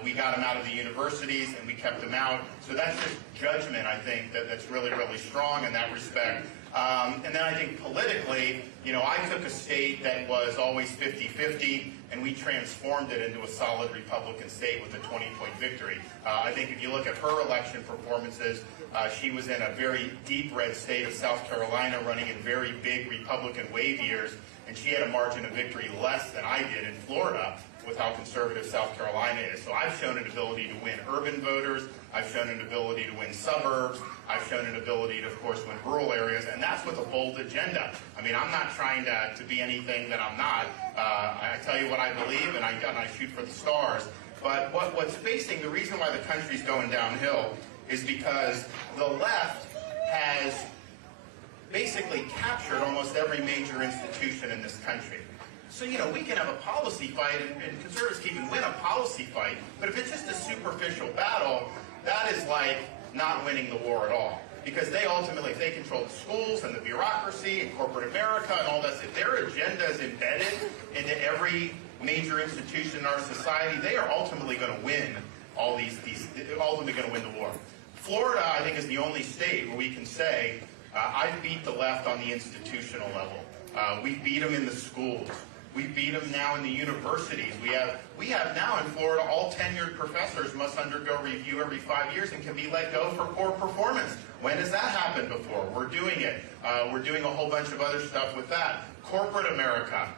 We got them out of the universities and we kept them out. So that's just judgment, I think, that's really, really strong in that respect. And then I think politically, I took a state that was always 50-50 and we transformed it into a solid Republican state with a 20-point victory. I think if you look at her election performances, she was in a very deep red state of South Carolina running in very big Republican wave years, and she had a margin of victory less than I did in Florida with how conservative South Carolina is. So I've shown an ability to win urban voters. I've shown an ability to win suburbs. I've shown an ability to, of course, win rural areas, and that's with a bold agenda. I mean, I'm not trying to be anything that I'm not. I tell you what I believe, and I shoot for the stars. But what's facing, the reason why the country's going downhill is because the left has basically captured almost every major institution in this country. So, we can have a policy fight, and conservatives can even win a policy fight, but if it's just a superficial battle, that is like not winning the war at all. Because they ultimately, if they control the schools and the bureaucracy and corporate America and all that, if their agenda is embedded into every major institution in our society, they are ultimately going to win ultimately going to win the war. Florida, I think, is the only state where we can say, I've beat the left on the institutional level. We beat them in the schools. We beat them now in the universities. We have now in Florida, all tenured professors must undergo review every 5 years and can be let go for poor performance. When has that happened before? We're doing it. We're doing a whole bunch of other stuff with that. Corporate America.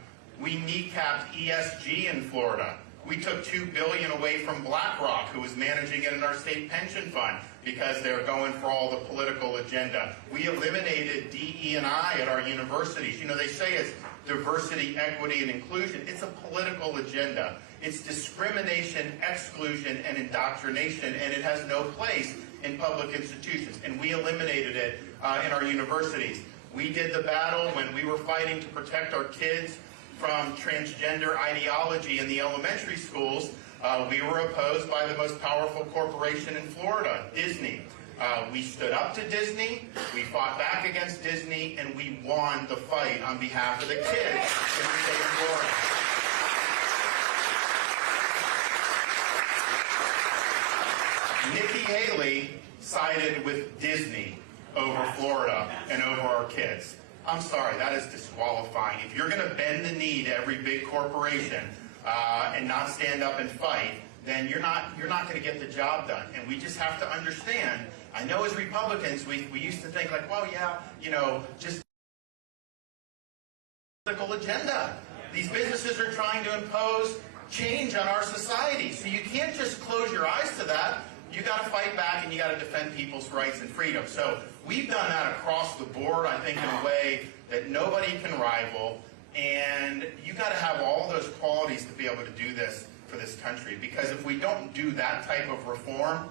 We kneecapped ESG in Florida. We took $2 billion away from BlackRock, who was managing it in our state pension fund, because they're going for all the political agenda. We eliminated DE&I at our universities. They say it's diversity, equity, and inclusion. It's a political agenda. It's discrimination, exclusion, and indoctrination, and it has no place in public institutions. And we eliminated it in our universities. We did the battle when we were fighting to protect our kids from transgender ideology in the elementary schools. We were opposed by the most powerful corporation in Florida, Disney. We stood up to Disney, we fought back against Disney, and we won the fight on behalf of the kids in the state of Florida. Nikki Haley sided with Disney over Florida and over our kids. I'm sorry, that is disqualifying. If you're going to bend the knee to every big corporation and not stand up and fight, then you're not going to get the job done. And we just have to understand. I know as Republicans, we used to think like, well, yeah, just political agenda. These businesses are trying to impose change on our society. So you can't just close your eyes to that. You got to fight back and you got to defend people's rights and freedom. So we've done that across the board, I think, in a way that nobody can rival. And you got to have all those qualities to be able to do this for this country. Because if we don't do that type of reform,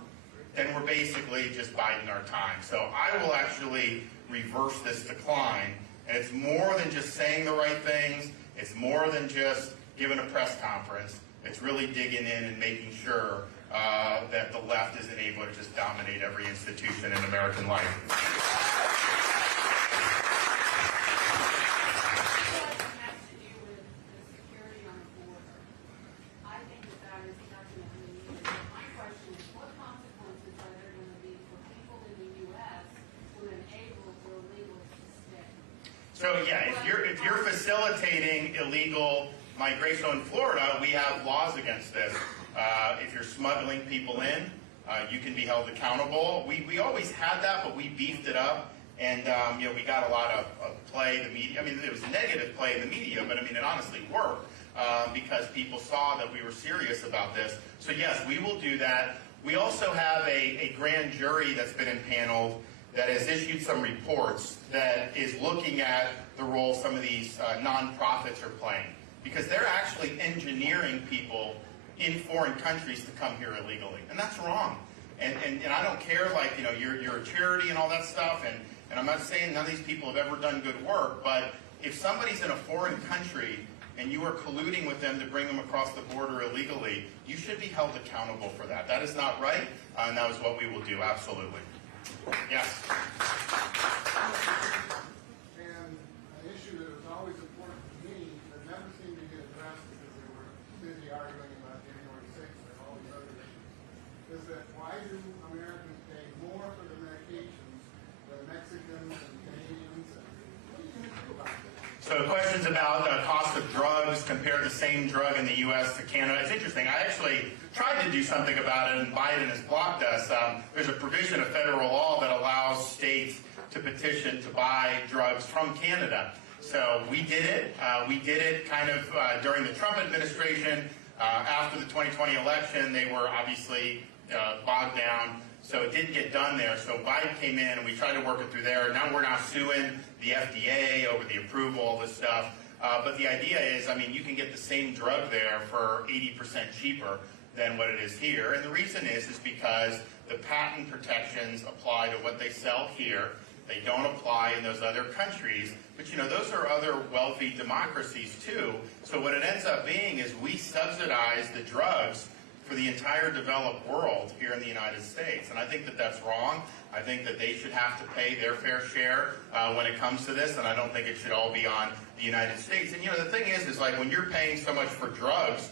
then we're basically just biding our time. So I will actually reverse this decline. And it's more than just saying the right things. It's more than just giving a press conference. It's really digging in and making sure that the left isn't able to just dominate every institution in American life. So yeah, if you're facilitating illegal migration in Florida, we have laws against this. If you're smuggling people in, you can be held accountable. We always had that, but we beefed it up, and we got a lot of play. The media, it was negative play in the media, but it honestly worked because people saw that we were serious about this. So yes, we will do that. We also have a grand jury that's been impaneled that has issued some reports that is looking at the role some of these nonprofits are playing. because they're actually engineering people in foreign countries to come here illegally, and that's wrong. And I don't care, like, you know, you're a charity and all that stuff, and I'm not saying none of these people have ever done good work, but if somebody's in a foreign country and you are colluding with them to bring them across the border illegally, you should be held accountable for that. That is not right, and that is what we will do, absolutely. Yes? And an issue that was always important to me, but never seemed to get addressed because they were busy arguing about January 6th and all these other issues, is that why do Americans pay more for the medications than Mexicans and Canadians? And what are you going to do about that? So questions about the cost of drugs, compare the same drug in the U.S. to Canada. It's interesting. I actually tried to do something about it, and Biden has blocked us. There's a provision of federal law that allows states to petition to buy drugs from Canada. So we did it. We did it kind of during the Trump administration. After the 2020 election, they were obviously bogged down. So it didn't get done there. So Biden came in, and we tried to work it through there. Now we're now suing the FDA over the approval, all this stuff. But the idea is, I mean, you can get the same drug there for 80% cheaper than what it is here. And the reason is because the patent protections apply to what they sell here. They don't apply in those other countries. But, you know, those are other wealthy democracies, too. So what it ends up being is we subsidize the drugs for the entire developed world here in the United States. And I think that that's wrong. I think that they should have to pay their fair share when it comes to this, and I don't think it should all be on the United States. And, you know, the thing is like when you're paying so much for drugs,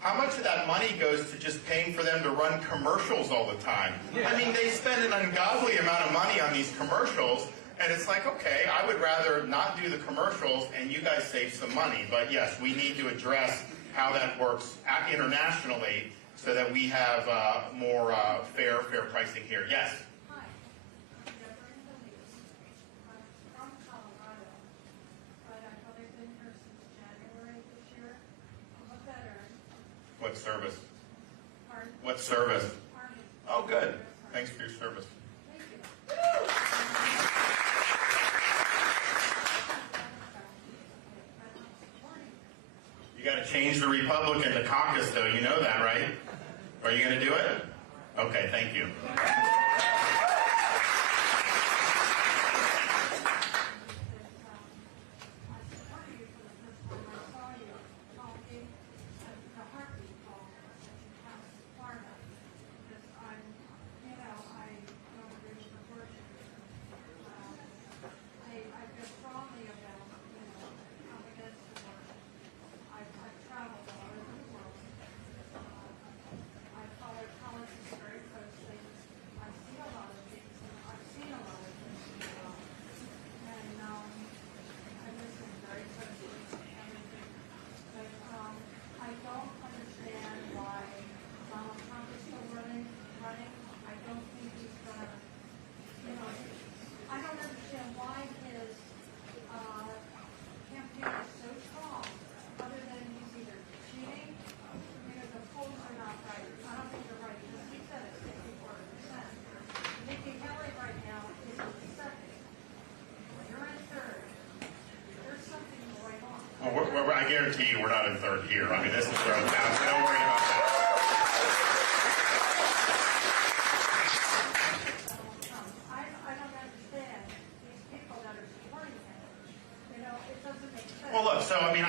how much of that money goes to just paying for them to run commercials all the time? I mean, they spend an ungodly amount of money on these commercials, and it's like, okay, I would rather not do the commercials and you guys save some money. But yes, we need to address how that works internationally so that we have more fair pricing here. Yes? Hi, I'm Deborah Feliz. I'm from Colorado, but I've been here since January this year. I'm a veteran. What service? Pardon? What service? Army. Oh, good. Thanks for your service. Thank you. You got to change the Republican, the caucus, though. You know that, right? Are you going to do it? Okay, thank you. I guarantee you we're not in third here. I mean, this is third down, so don't worry about that. I don't understand these people that are supporting him. You know, it doesn't make sense. Well, look, so, I mean,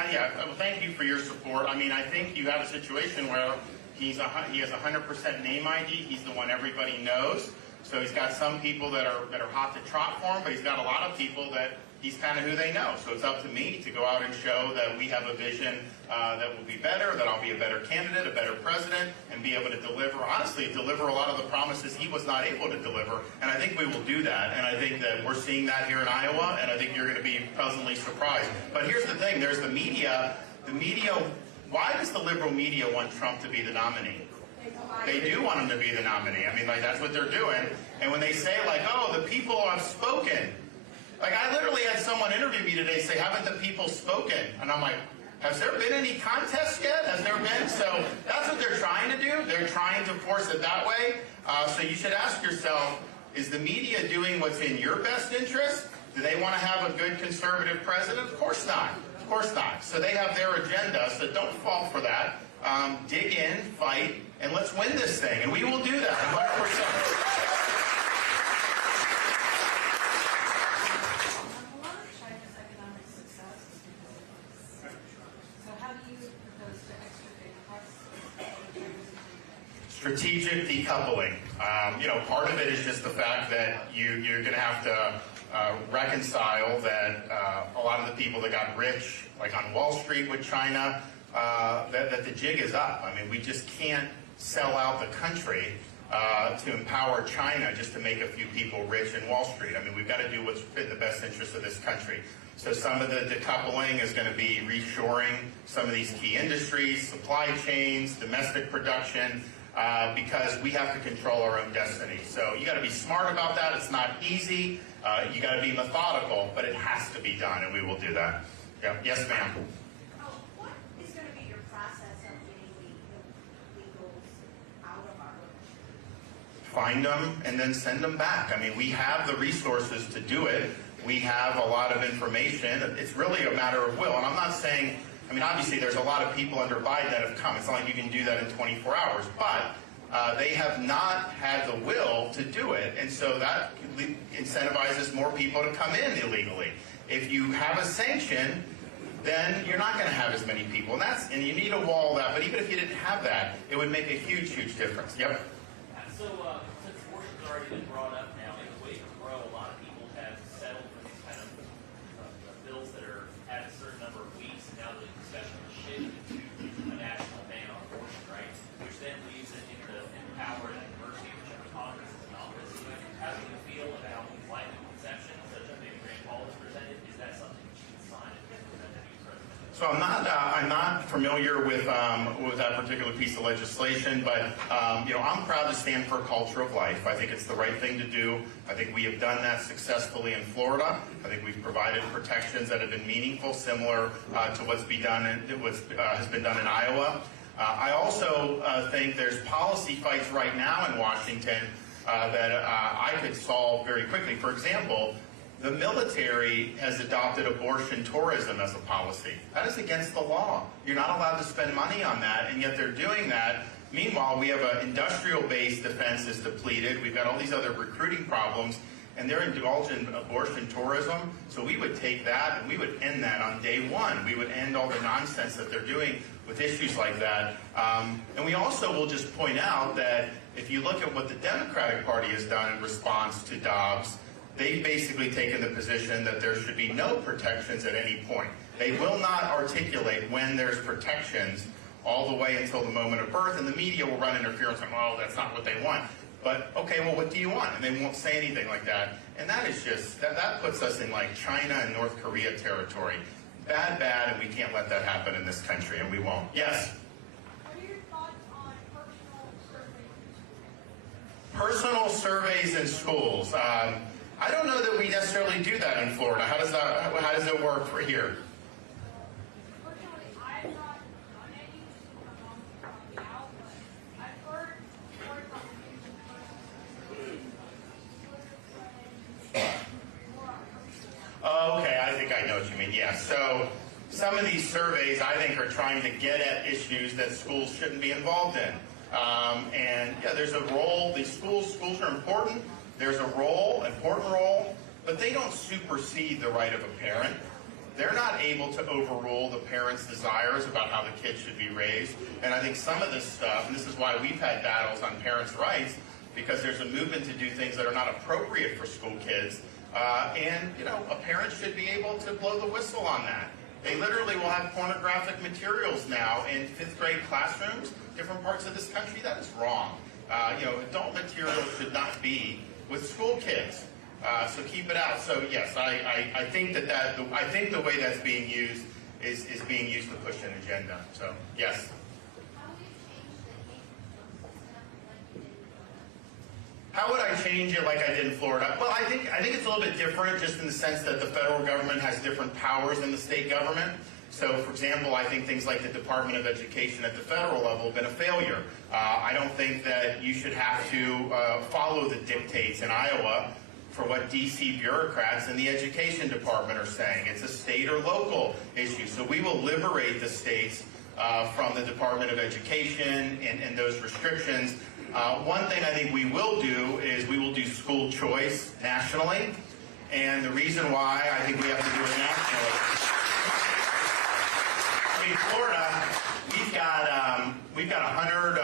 thank you for your support. I mean, I think you have a situation where he has 100% name ID. He's the one everybody knows. So he's got some people that are hot to trot for him, but he's got a lot of people that he's kind of who they know. So it's up to me to go out and show that we have a vision that will be better, that I'll be a better candidate, a better president, and be able to deliver a lot of the promises he was not able to deliver. And I think we will do that. And I think that we're seeing that here in Iowa, and I think you're going to be pleasantly surprised. But here's the thing. There's the media. Why does the liberal media want Trump to be the nominee? They do want him to be the nominee. I mean, like, that's what they're doing. And when they say, like, oh, the people have spoken. Like, I literally had someone interview me today say, haven't the people spoken? And I'm like, has there been any contest yet? Has there been? So that's what they're trying to do. They're trying to force it that way. So you should ask yourself, is the media doing what's in your best interest? Do they want to have a good conservative president? Of course not. Of course not. So they have their agenda, so don't fall for that. Dig in, fight, and let's win this thing. And we will do that, 100%. A lot of China's economic success is because of this. So how do you propose to extricate us? Strategic decoupling. Part of it is just the fact that you're going to have to reconcile that a lot of the people that got rich, like on Wall Street with China, that the jig is up. I mean, we just can't sell out the country to empower China just to make a few people rich in Wall Street. I mean, we've got to do what's in the best interest of this country. So some of the decoupling is going to be reshoring some of these key industries, supply chains, domestic production, because we have to control our own destiny. So you got to be smart about that. It's not easy. You got to be methodical, but it has to be done, and we will do that. Yeah. Yes, ma'am. What is going to be your process of getting the illegals out of our country? Find them and then send them back. I mean, we have the resources to do it. We have a lot of information. It's really a matter of will. And I'm not saying, I mean, obviously there's a lot of people under Biden that have come. It's not like you can do that in 24 hours. But they have not had the will to do it. And so that incentivizes more people to come in illegally. If you have a sanction, then you're not going to have as many people. And you need a wall that. But even if you didn't have that, it would make a huge, huge difference. Yep. So, since abortion's already been brought up now, in the wake of Roe, a lot of people have settled for these kind of bills that are at a certain number of weeks, and now the discussion has shifted to a national ban on abortion, right? Which then leaves it in the power and diversity of whichever Congress is in office. How do you feel about life and conception, such as maybe Rand Paul has presented? Is that something that you would sign if you presented to be president? So I'm not familiar with that particular piece of legislation, but I'm proud to stand for a culture of life. I think it's the right thing to do. I think we have done that successfully in Florida. I think we've provided protections that have been meaningful, similar to what's has been done in Iowa. I also think there's policy fights right now in Washington that I could solve very quickly. For example, the military has adopted abortion tourism as a policy. That is against the law. You're not allowed to spend money on that, and yet they're doing that. Meanwhile, we have an industrial-based defense is depleted. We've got all these other recruiting problems, and they're indulging in abortion tourism. So we would take that, and we would end that on day one. We would end all the nonsense that they're doing with issues like that. And we also will just point out that if you look at what the Democratic Party has done in response to Dobbs, they've basically taken the position that there should be no protections at any point. They will not articulate when there's protections all the way until the moment of birth, and the media will run interference and, oh, that's not what they want. But, okay, well, what do you want? And they won't say anything like that. And that is just, that puts us in like China and North Korea territory. Bad, and we can't let that happen in this country, and we won't. Yes? What are your thoughts on Personal surveys in schools. I don't know that we necessarily do that in Florida. How does it work for here? Personally, I have not done any from the out, but I've heard more Oh, okay, I think I know what you mean. Yeah, so some of these surveys I think are trying to get at issues that schools shouldn't be involved in. And yeah, there's a role. These schools are important. There's a important role, but they don't supersede the right of a parent. They're not able to overrule the parent's desires about how the kid should be raised. And I think some of this stuff, and this is why we've had battles on parents' rights, because there's a movement to do things that are not appropriate for school kids. And, a parent should be able to blow the whistle on that. They literally will have pornographic materials now in 5th grade classrooms, different parts of this country. That is wrong. Adult material should not be with school kids. So keep it out. So yes, I think I think the way that's being used is being used to push an agenda. So yes. How would I change it like I did in Florida? Well, I think it's a little bit different, just in the sense that the federal government has different powers than the state government. So, for example, I think things like the Department of Education at the federal level have been a failure. I don't think that you should have to follow the dictates in Iowa for what DC bureaucrats in the education department are saying. It's a state or local issue. So we will liberate the states from the Department of Education and those restrictions. One thing I think we will do is we will do school choice nationally. And the reason why I think we have to do it nationally, in Florida, we've got 100,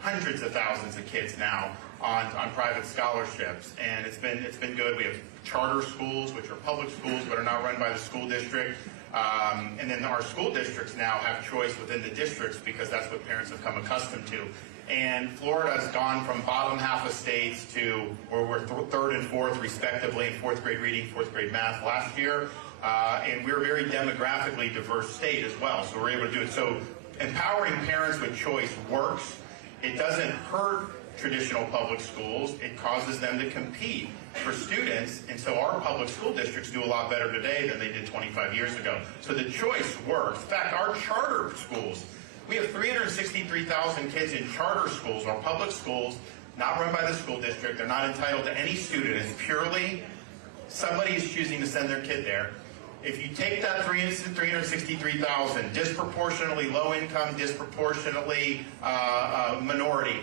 hundreds of thousands of kids now on private scholarships, and it's been good. We have charter schools, which are public schools but are not run by the school district, and then our school districts now have choice within the districts because that's what parents have come accustomed to. And Florida's gone from bottom half of states to where we're third and fourth respectively in fourth grade reading, fourth grade math last year, and we're a very demographically diverse state as well, so we're able to do it. So empowering parents with choice works. It doesn't hurt traditional public schools. It causes them to compete for students, and so our public school districts do a lot better today than they did 25 years ago. So the choice works. In fact, our charter schools, we have 363,000 kids in charter schools, or public schools, not run by the school district. They're not entitled to any student. It's purely somebody is choosing to send their kid there. If you take that 363,000, disproportionately low income, disproportionately minority,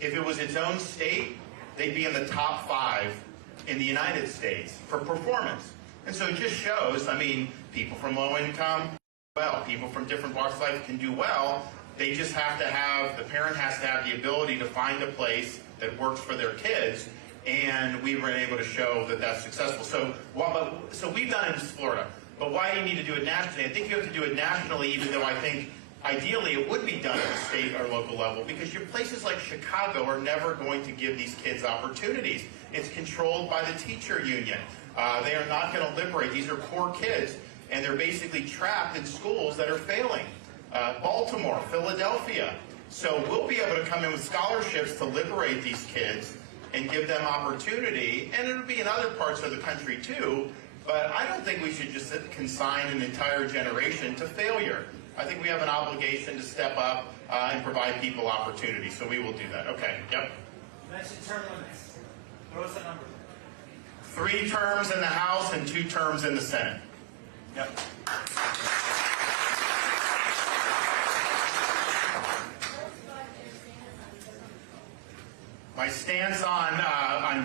if it was its own state, they'd be in the top 5 in the United States for performance. And so it just shows, people from low income, well, people from different walks of life can do well. They just have to have, the parent has to have the ability to find a place that works for their kids. And we were able to show that that's successful. So we've done it in Florida. But why do you need to do it nationally? I think you have to do it nationally, even though I think ideally it would be done at the state or local level, because your places like Chicago are never going to give these kids opportunities. It's controlled by the teacher union. They are not going to liberate. These are poor kids, and they're basically trapped in schools that are failing. Baltimore, Philadelphia. So we'll be able to come in with scholarships to liberate these kids and give them opportunity, and it'll be in other parts of the country too, but I don't think we should just consign an entire generation to failure. I think we have an obligation to step up and provide people opportunity, so we will do that. Okay, yep. You mentioned term limits. What was the number? 3 terms in the House and 2 terms in the Senate. Yep. My stance on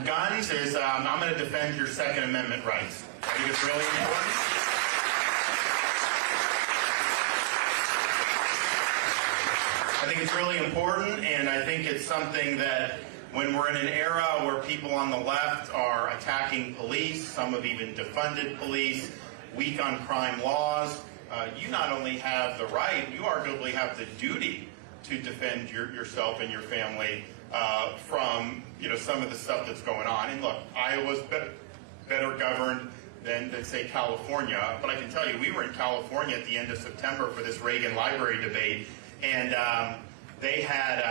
guns is I'm going to defend your Second Amendment rights. I think it's really important. I think it's really important, and I think it's something that when we're in an era where people on the left are attacking police, some have even defunded police, weak on crime laws, you not only have the right, you arguably have the duty to defend yourself and your family from some of the stuff that's going on. And look, Iowa's better governed than say California, but I can tell you we were in California at the end of September for this Reagan Library debate, and they had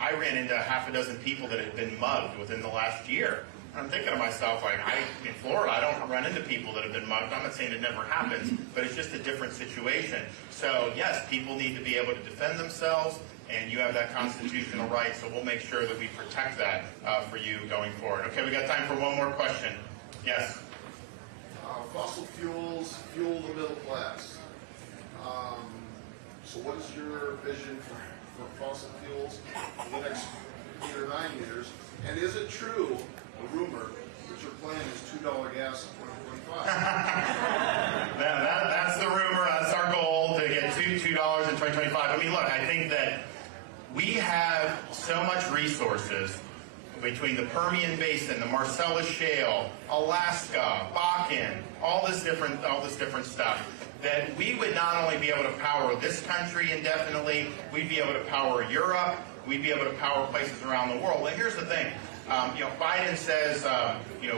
I ran into half a dozen people that had been mugged within the last year. And I'm thinking to myself, like, in Florida, I don't run into people that have been mugged. I'm not saying it never happens, but it's just a different situation. So yes, people need to be able to defend themselves, and you have that constitutional right, so we'll make sure that we protect that for you going forward. Okay, we got time for one more question. Yes? Fossil fuels fuel the middle class. So what is your vision for fossil fuels for the next 8 or 9 years? And is it true, a rumor, that your plan is $2 gas in 2025? That's the rumor. That's our goal, to get $2 in 2025. I mean, look, I think that we have so much resources between the Permian Basin, the Marcellus Shale, Alaska, Bakken, all this different stuff, that we would not only be able to power this country indefinitely, we'd be able to power Europe, we'd be able to power places around the world. And here's the thing, Biden says,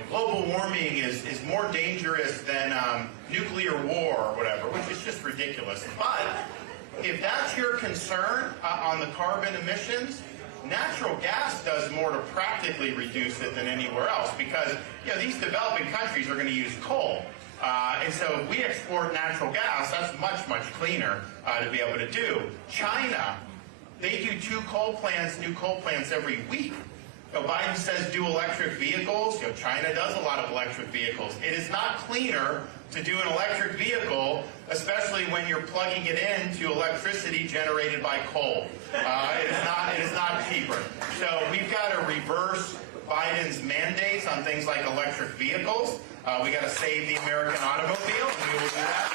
global warming is more dangerous than nuclear war or whatever, which is just ridiculous. But if that's your concern on the carbon emissions, natural gas does more to practically reduce it than anywhere else, because these developing countries are going to use coal. And so if we export natural gas, that's much, much cleaner to be able to do. China, they do 2 new coal plants every week. Biden says do electric vehicles. China does a lot of electric vehicles. It is not cleaner to do an electric vehicle, especially when you're plugging it into electricity generated by coal. It is not cheaper. So we've got to reverse Biden's mandates on things like electric vehicles. We got to save the American automobile, and we will do that.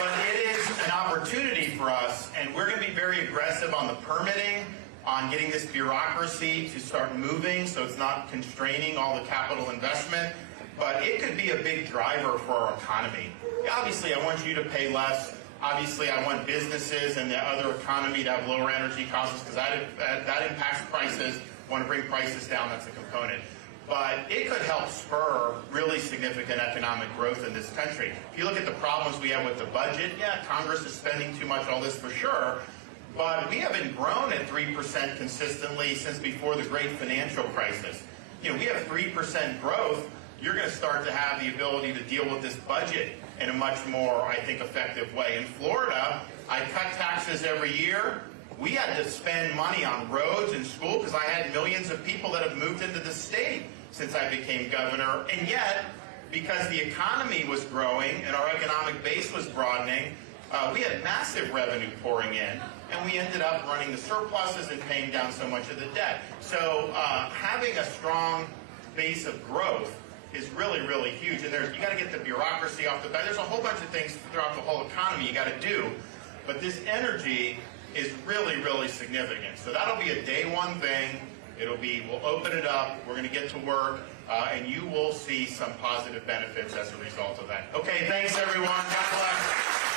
But it is an opportunity for us, and we're going to be very aggressive on the permitting, on getting this bureaucracy to start moving so it's not constraining all the capital investment. But it could be a big driver for our economy. Obviously, I want you to pay less. Obviously, I want businesses and the other economy to have lower energy costs because that impacts prices. I want to bring prices down. That's a component. But it could help spur really significant economic growth in this country. If you look at the problems we have with the budget, yeah, Congress is spending too much, all this for sure. But we haven't grown at 3% consistently since before the great financial crisis. We have 3% growth. You're going to start to have the ability to deal with this budget in a much more, I think, effective way. In Florida, I cut taxes every year. We had to spend money on roads and school because I had millions of people that have moved into the state since I became governor. And yet, because the economy was growing and our economic base was broadening, we had massive revenue pouring in, and we ended up running the surpluses and paying down so much of the debt. So having a strong base of growth is really, really huge. And you got to get the bureaucracy off the bat. There's a whole bunch of things throughout the whole economy you got to do. But this energy is really, really significant. So that'll be a day one thing. We'll open it up. We're going to get to work. And you will see some positive benefits as a result of that. Okay, thanks everyone. God bless.